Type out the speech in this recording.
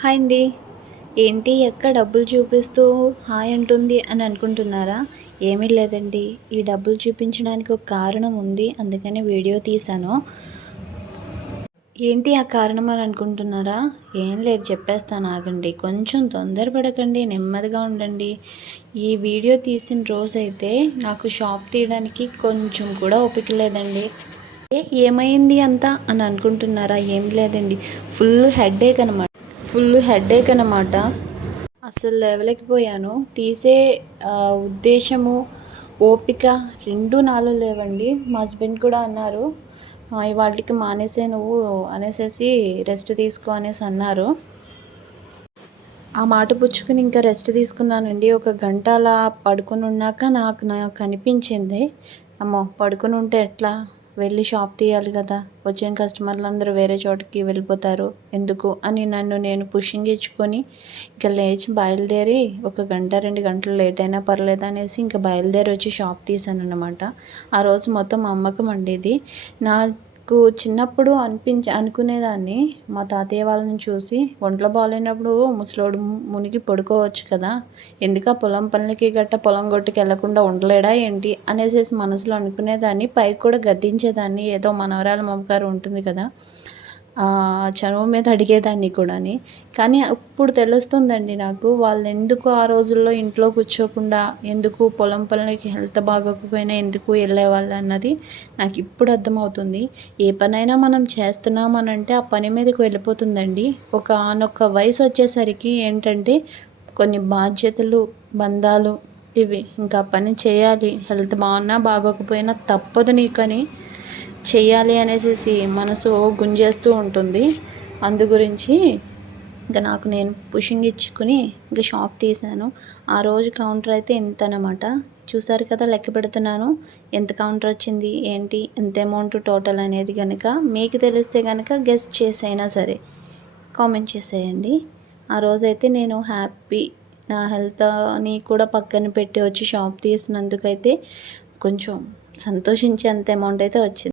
Hi అండి. ఏంటి ఎక్కడ డబ్బులు చూపిస్తూ హాయ్ అంటుంది అని అనుకుంటున్నారా? ఏమీ లేదండి. ఈ డబ్బులు చూపించడానికి ఒక కారణం ఉంది. అందుకని వీడియో తీశాను. ఏంటి ఆ కారణం అని అనుకుంటున్నారా? ఏం లేదు, చెప్పేస్తాను ఆగండి. కొంచెం తొందరపడకండి, నెమ్మదిగా ఉండండి. ఈ వీడియో తీసిన రోజైతే నాకు షాప్ తీయడానికి కొంచెం కూడా ఓపిక లేదండి. ఏమైంది అంతా అని అనుకుంటున్నారా? ఏం లేదండి, ఫుల్ హెడేక్ అనమాట. అసలు లేవలేకపోయాను. తీసే ఉద్దేశము, ఓపిక రెండు నాలో లేవండి. మా హస్బెండ్ కూడా అన్నారు, ఇవాళకి మానేసే నువ్వు అనేసి రెస్ట్ తీసుకో అనేసి అన్నారు. ఆ మాట పుచ్చుకుని ఇంకా రెస్ట్ తీసుకున్నానండి. ఒక గంట అలా పడుకుని ఉన్నాక నాకు అనిపించింది, అమ్మో పడుకుని ఉంటే ఎట్లా, వెళ్ళి షాప్ తీయాలి కదా, వచ్చిన కస్టమర్లు అందరూ వేరే చోటుకి వెళ్ళిపోతారు ఎందుకు అని నన్ను నేను పుషింగ్ ఇచ్చుకొని ఇంకా లేచి బయలుదేరి, ఒక గంట 2 గంటలు లేట్ అయినా పర్లేదు అనేసి ఇంకా బయలుదేరి వచ్చి షాప్ తీసాను అనమాట. ఆ రోజు మొత్తం అమ్మకం అండి ఇది. నాకు చిన్నప్పుడు అనుకునేదాన్ని, మా తాతయ్య వాళ్ళని చూసి, ఒంట్లో బాగాలేనప్పుడు ముసలోడు మునిగి పడుకోవచ్చు కదా, ఎందుకు పొలం పనులకి గట్ట పొలం గొట్టుకి వెళ్లకుండా ఉండలేడా ఏంటి అనేసి మనసులో అనుకునేదాన్ని. పైకి కూడా గద్దించేదాన్ని, ఏదో మనవరాలు మమకారం ఉంటుంది కదా, చనువు మీద అడిగేదాన్ని కూడాని. కానీ ఇప్పుడు తెలుస్తుందండి నాకు, వాళ్ళు ఎందుకు ఆ రోజుల్లో ఇంట్లో కూర్చోకుండా ఎందుకు పొలం పనులకి హెల్త్ బాగోకపోయినా ఎందుకు వెళ్ళేవాళ్ళు అన్నది నాకు ఇప్పుడు అర్థమవుతుంది. ఏ పనైనా మనం చేస్తున్నామనంటే ఆ పని మీదకి వెళ్ళిపోతుందండి. ఒకానొక వయసు వచ్చేసరికి ఏంటంటే కొన్ని బాధ్యతలు, బంధాలు, ఇవి ఇంకా పని చేయాలి, హెల్త్ బాగున్నా బాగోకపోయినా తప్పదు నీకని చెయ్యాలి అనేసి మనసు గుంజేస్తూ ఉంటుంది. అందు గురించి ఇంకా నాకు నేను పుషింగ్ ఇచ్చుకుని ఇంకా షాప్ తీశాను. ఆ రోజు కౌంటర్ అయితే ఎంత అనమాట, చూసారు కదా, లెక్క పెడుతున్నాను ఎంత కౌంటర్ వచ్చింది ఏంటి, ఎంత అమౌంట్ టోటల్ అనేది కనుక మీకు తెలిస్తే కనుక గెస్ట్ చేసైనా సరే కామెంట్ చేసేయండి. ఆ రోజైతే నేను హ్యాపీ, నా హెల్త్ని కూడా పక్కన పెట్టి వచ్చి షాప్ తీసినందుకైతే కొంచెం సంతోషించేంత అమౌంట్ అయితే వచ్చింది.